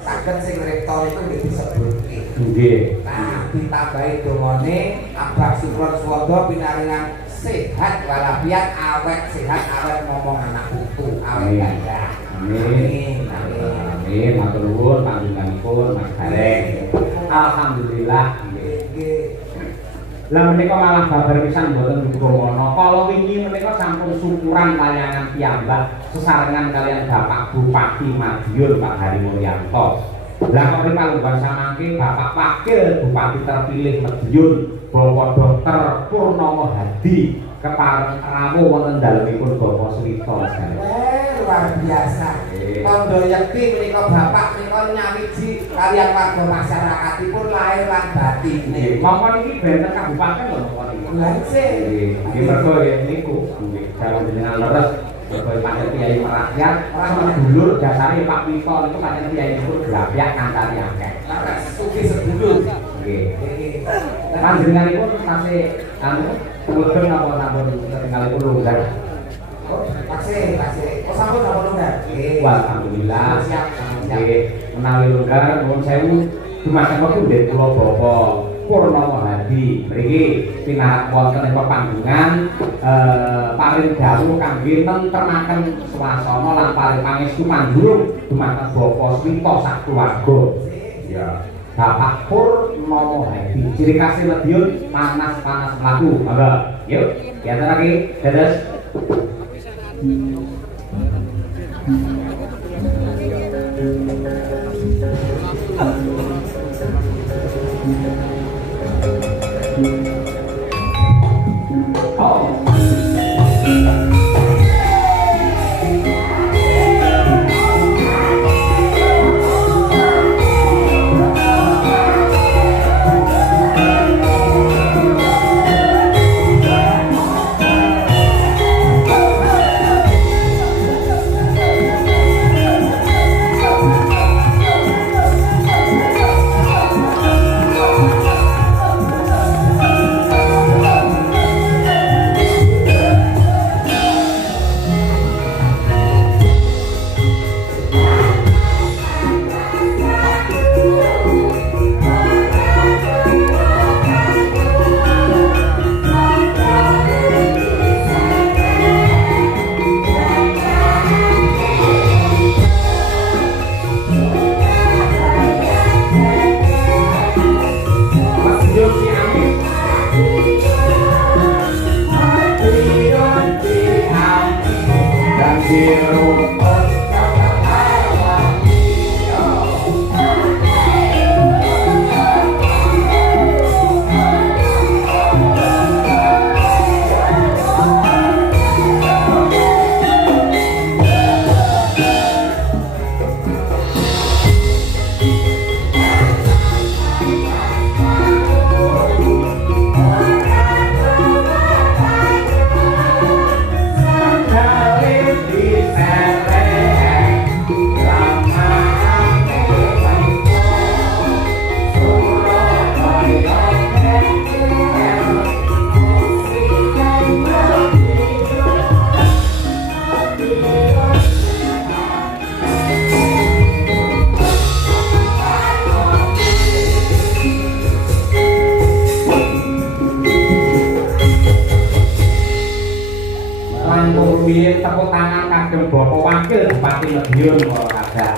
saged sing rektor itu nggih disebutke. Nggih. Nah, ditambahi dongane Abah Sukron Swondo pinaringan sehat walafiat awet sehat awet ngomong anak putu awet ganda. Amin. Amin. Matur nuwun panjenenganipun Mas Gareng. Alhamdulillah. Nggih. Lah menika malah babar pisan mboten dukono. Kala wingi menika sampun syukuran layangan piyambak sesarengan kalian Bapak Bupati Madiun Pak Hari Mulyanto. Lah kok ripalungguhan samangke Bapak Wakil Bupati terpilih Madiun Bapak Dr. Purnomo Hadi kepareng rawuh wonten dalemipun Bapak Suwito. Luar biasa. Tondo yakti menika Bapak menika nyawiji kaliyan warga masyarakatipun lahir lan batin. Mongkon iki benten kabupaten lho mongkon iki. Lha sih. Nggih mergo niku nggih kalau jenengan leres mergo pancen kiai merakyat ora dulur dasare Pak Wito niku pancen kiai niku grabyak kancane akeh. Lah sugih sedulur. Nggih. Panjenenganipun tasih mboten napa-napa tinggalipun longgar. Tasih. Oh sampun napa longgar? Nggih. Alhamdulillah. Siap. Nggih, menawi longgar nuwun sewu dumateng wektu nggih kula Bapak Purnomo Hadi mriki pinarak wonten ing pepanggengan paring dawuh kangge nentremaken swasana lan paring pangestu mandurung dumateng Bapak Suwito sak keluarga. Ya. Bapak Purnomo Hadi ciri khas Madiun panas-panas mlaku. Monggo. Yuk, diatur lagi. Dados. Tepuk tangan kagem Bapak Wakil Bupati Madiun kula kadah.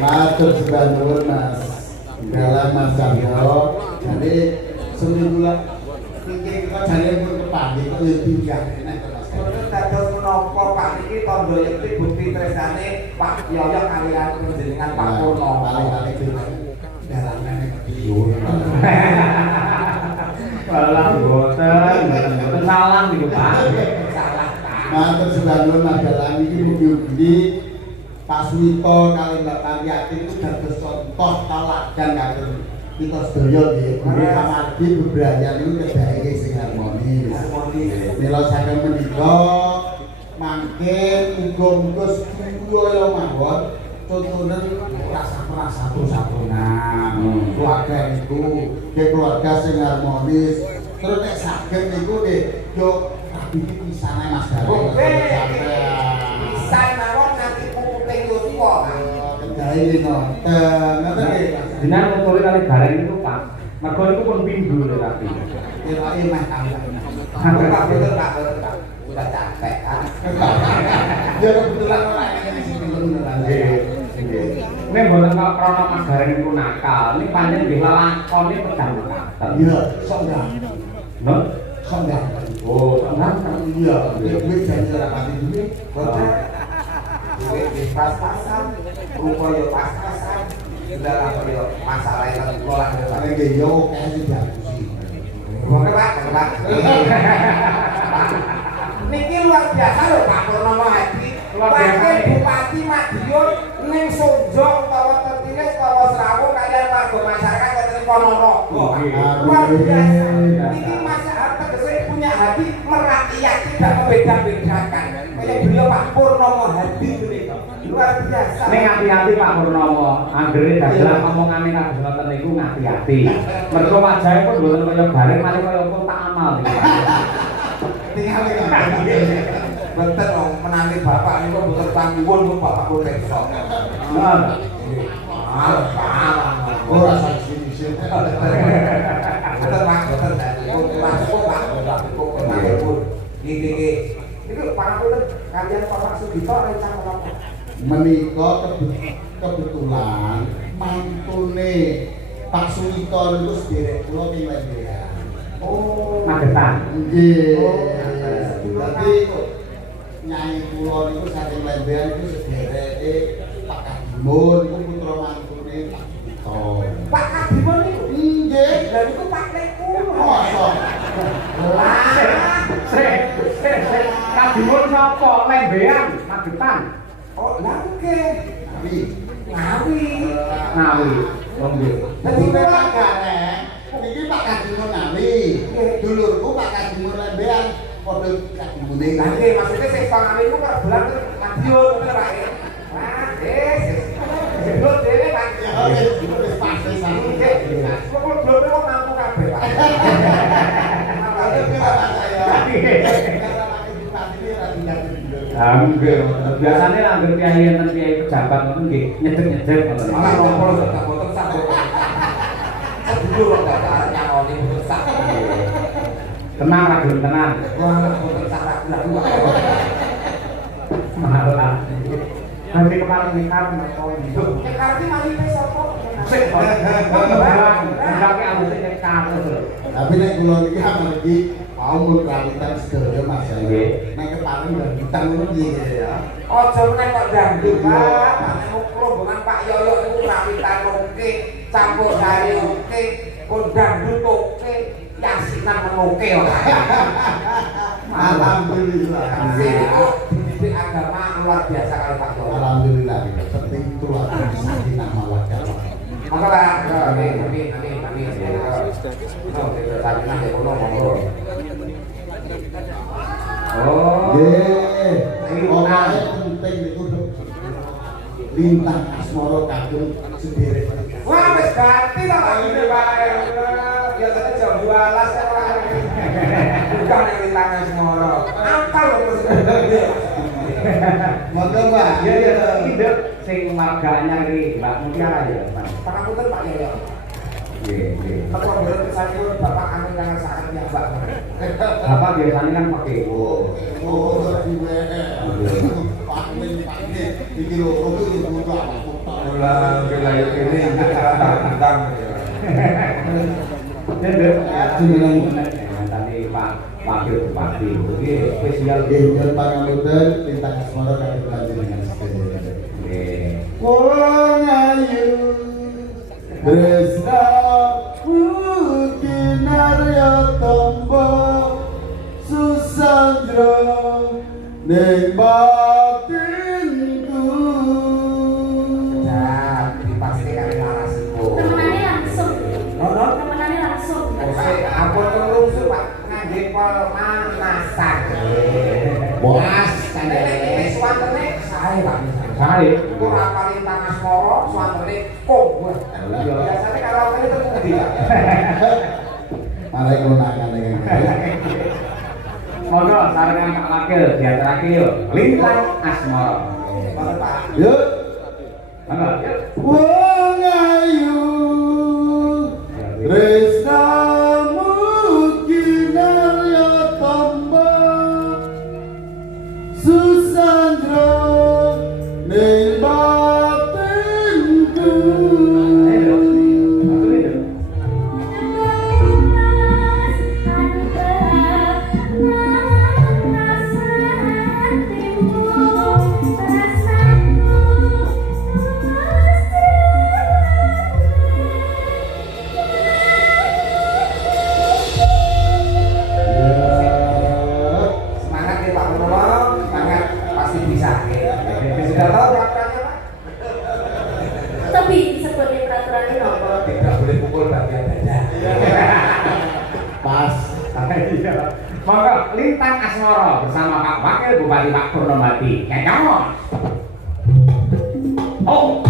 Matur sembah nuwun Mas. Dalam Mas Cahyo. Jadi seminggu iki kita jane pun kepanggih kok yo pinggah enak to Mas. Terus dados menapa Pak niki tondo yakti bukti tresnane Pak Yoyo kaliyan panjenengan Pak Purnomo. Paling-paling dalanane Madiun. Salah boten salah niku Pak. Matur sembah nuwun Mas iki mugi-mugi Pak Suwito kali Mbak Pariyati itu dados contoh teladan kagem kita sedaya nggih. Amargi bebrayan niku kedhae sing harmonis. Mila saking menika mangke muga-muga sedaya mawon contonen rasa satu-satunan. Keluarga niku keluarga sing harmonis. Terus nek saged niku nggih yo iki pisane Mas Gareng. Pisan mawon nanti puting yo tuwa. ini nonton, nonton ya. Dengan motor kali gareng itu Pak. Mergo itu pun pindu lho tapi. Ini mah tahu. Pak, betul Pak. Udah capek kan. Ya kebetulan orang yang di sini beneran. Ini mboten kok krana Mas Gareng niku nakal. Ini pancen nggih lakone pedang mekaten. Iya, sok enggak. No? Sok enggak. Oh, tenang. Iya, duit janji rapati duit. Betul. Duit di pas-pasan, rupa yo pas-pasan. Dalam yo masalah yang kelola Karena dia yo kayak sudah sih. Oke Pak, Pak. Niki luar biasa loh Pak Purnomo Hadi. Wakil Bupati Madiun ning Sonjo utawa Tertines utawa Serawung kalian warga masyarakat wonten Ponorogo. Luar biasa. Niki masyarakat tegese punya hati merakyat tidak membeda-bedakan. Kayak beliau Pak Purnomo Hadi menika. Luar biasa. Ning hati-hati Pak Purnomo, anggere dagelan omongane kados ngoten niku ngati-ati. Mergo wajahe pun mboten kaya bareng mari kaya kotak amal niku Pak. Tinggal Betul dong, menangi bapak ini kok betul tangguhun kok bapak kok besok. Oh, rasa sini-sini. Betul Pak, betul. Masuk Pak, cukup menanggul. Ini Pak Purnomo kalian Bapak Sugito rencana apa? Menikah kebetulan mantune Pak Sugito itu sederek kula ning Lembean. Oh, Magetan. Nggih. Oh, Dadi nyai kula niku saking Lembean itu sedereke Pak Kadimun iku putra mantune Pak Sugito. Pak Kadimun itu? Nggih. Dan itu Pak Leku. Masa? Lah, Kadimun sapa? Lembean, Magetan. oh, lah oke. Tapi Ngawi. Ngawi. Oh nggih. Dadi Pak kula Gareng, iki Pak Kadimun Ngawi. Dulurku Pak Kadimun Lembean padha Kadimune. Lah nggih, maksudnya sing pangawe iku karo bulan Madiun bener Pak. Wah, sebut dhewe Pak. Ya, wis pasti sami. Kok belum kok mampu kabeh Pak. Ada pira saya. Nggih, biasane anggere kiai enten kiai pejabat ngoten nggih nyedek-nyedek ngoten. Malah ngompol sak boten sak. Sedulur kok gak nyaloni boten sak. Tenang ra gelem tenan. Wah, boten sak ra gula. Malah. Nanti kemarin nikah menapa itu. Nek arep mari sapa? Sik kok. Enggak ki aku sing nikah terus. Tapi nek kula iki amal iki mau mun kawitan sedaya Mas ya. Nggih. Nek keparing dan bintang ngono piye ya. Aja meneh kok dangdut, Pak. Nek rombongan Pak Yoyo iku rawitan oke, campur sari oke, kondang oke, yasinan menoke ora. Alhamdulillah. Sini kok dididik agama luar biasa kali Pak Yoyo. Alhamdulillah. Penting itu lah bisa dinamakan. Maka Pak, amin. Oh, kita tadi nang kono monggo. Oh. Nggih. Pokoke penting niku lintang asmara kagem sederek. Wah, wis ganti ta Pak ini Pak. Biasanya jam 12 kan Pak. Bukan yang lintangan semoro. Apal terus. Monggo Pak. Ya ya, iki sing marganya iki Mbak Mutiara ya, Pak. Pangapunten Pak Yoyo. Nggih, nggih. Apa bener kesanipun Bapak amin kangen sangat ya Mbak. Bapak biasanya kan pakai Oh, diwe. Pak ini iki lho iki butuh apa? Ulah wilayah ini tentang tadi Pak Wakil Bupati ini spesial Nggih, pangapunten lintang asmara kagem panjenengan sedherek. Nggih. Wong ayu Tresna Kinarya Tombo Susandra Ning batinku. ya dipastikan narasiku. Temenannya langsung. Nono. Temenannya langsung. Ampun terus Pak ngangge pemanasan. Boas Nek swantene sae Pak. Sae. Iku ora paling tanah moro, swantene kok. Biasane kalau kene terpundi Pak. Mari kula nakane kene. Monggo sarengan Pak Wakil diaturake yo. Lintang Asmara. Bapak Pak. Yuk. Mangga, yuk. Wong ayu tresnamu kinarya tamba Susandra ning batinku Ayo, aturin yuk. Semangat nih Pak Purnomo, semangat pasti bisa. Sudah tahu peraturannya Pak? Tapi disebutnya peraturan ini apa? Tidak boleh pukul bagian dada. pas Iya. Monggo Lintang Asmara bersama Pak Wakil Bupati Pak Purnomati. Kekos. Oh.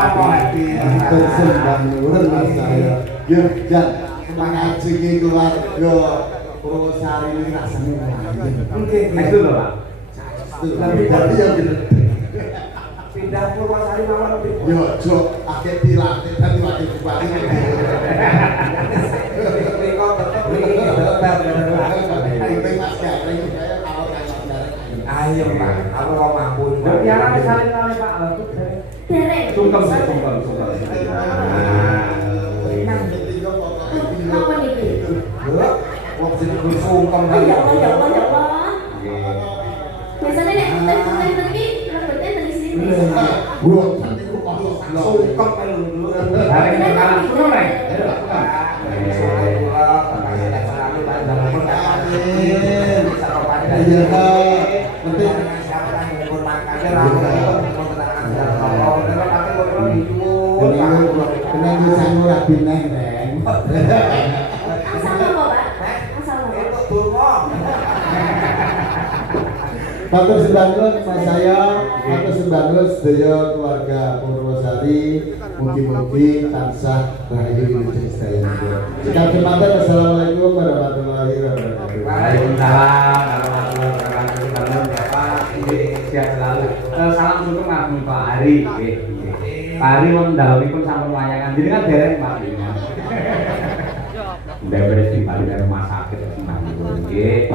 Matur sembah nuwun Mas saya. Yo Jan, ngaji ki keluarga Purwosari ini rasane wae. Itu lho, Pak. Lebih dari yang gede. Pindah Purwosari mawon lebih. Yo ojo akeh dilatih dadi wakil bupati. Mriko tetep mriki tetep. Penting Mas Garing saya kalau kan Ayo Pak, aku kok mampu. Ya ora salin kali Pak. Derek. Sungkem. Apa nih? Wong sing sungkem Oh ya Allah, ya Allah, ya Allah. Biasanya nek teh tadi rambutnya dari sini. Wah, niku kok sungkem kan lho. Hari ini kalah kuno nek. Kena ngusang ora bineh, Reng. Asal apa, Pak? Asal apa? Matur sembah nuwun Mas saya, matur sembah nuwun sedaya keluarga Purwosari, mugi-mugi tansah rahayu wilujeng sedaya. Sekalian matur assalamualaikum warahmatullahi wabarakatuh. Waalaikumsalam warahmatullahi wabarakatuh. Bapak sehat selalu. Salam sugeng kagem Pak Ari nggih. Pak Ari wonten dalemipun sampun wayangan. Jadi kan dereng Pak. Ndak beres di rumah sakit nggih.